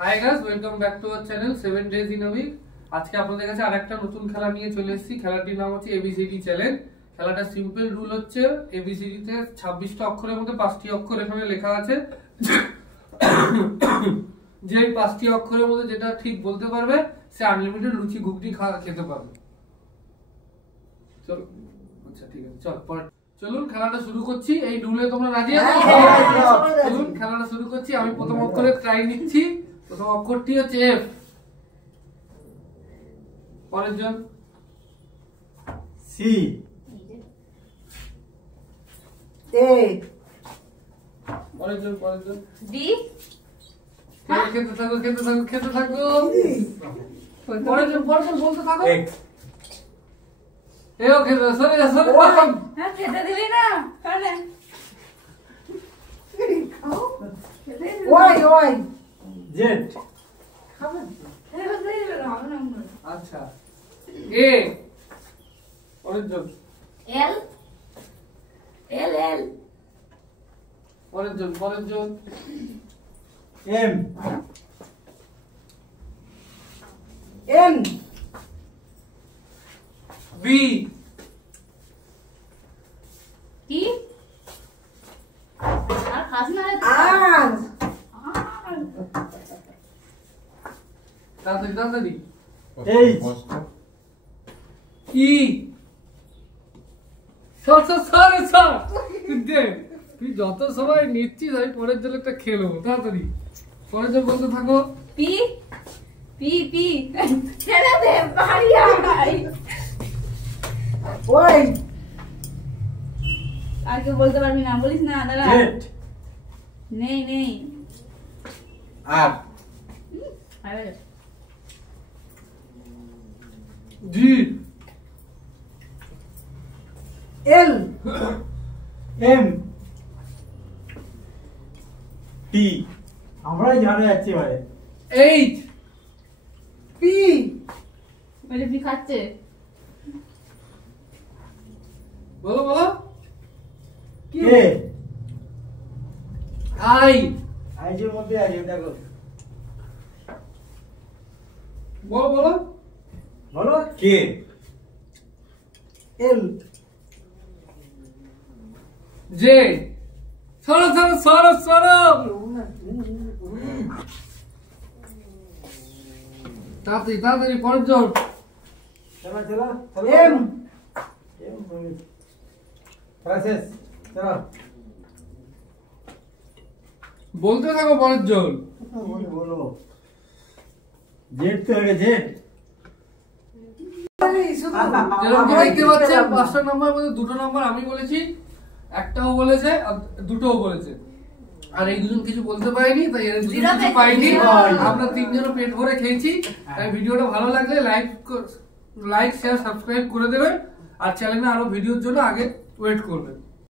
High guys, welcome back to our channel 7 days in a week. আজকে আপনাদের কাছে আরেকটা নতুন খেলা নিয়ে চলে এসেছি। খেলাটির নাম হচ্ছে এবিসিডি চ্যালেঞ্জ। খেলাটা সিম্পল রুল হচ্ছে, এবিসিডি তে 26টা অক্ষরের মধ্যে 5টি অক্ষর এখানে লেখা আছে। যে 5টি অক্ষরের মধ্যে যেটা ঠিক বলতে পারবে সে আনলিমিটেড লুচি ঘুগনি খেতে পারবে। চলো, আচ্ছা ঠিক আছে, চলুন খেলাটা শুরু করছি। এই রুলে তোমরা রাজি আছো? চলুন খেলাটা শুরু করছি। আমি প্রথম অক্ষরে ট্রাই নিচ্ছি। প্রথম অক্ষরটি হচ্ছে এফ। পরের জন সি, এ, পরের জন ডি। খেতে থাকো পরের জন বলতে থাকো। এক্স, এও খেতে সরে হ্যাঁ, খেতে দিবি না তাহলে ওয়াই, জেড, আচ্ছা এ। পরের জন এল এল এল পরের জন এম, এন, বি। কি আর খাস না রে আর, তাড়াতাড়ি এইচ, ই। তুই যত সময় নিচ্ছিস আমি পরের জন্য একটা খেলো। তাড়াতাড়ি পরের জন বলতে থাকো। পি পি পি ছেড়ে দে বাড়ি আয়। ওয়াই, আর কেউ বলতে পারবি না, বলিস না দাঁড়া। জেড, নেই আর, জি। এল, এম, টি। আমরাই জানা যাচ্ছি এবারে। এইচ, পি, বলে পি খাচ্ছে। বলো কে, আই। আইজের মধ্যে আছে দেখো। বলো কে, এল, জে। সরো তাড়াতাড়ি পরের জন। চলো এম, প্রসেস চলো বলতে থাকো পরের জন। বলো জেড তো হয়ে গেছে। যেরকম দেখতে পাচ্ছেন 5টা নাম্বার মধ্যে 2টো নাম্বার আমি বলেছি, একটাও বলেছে আর 2টোও বলেছে। আর এই দুজন কিছু বলতে পারেনি, তাই এর দুজন কিছু পাইনি। আমরা 3 জনও পেট ভরে খেয়েছি। তাই ভিডিওটা ভালো লাগলে লাইক শেয়ার সাবস্ক্রাইব করে দেবেন। আর চ্যানেলে আরো ভিডিওর জন্য আগে ওয়েট করবেন।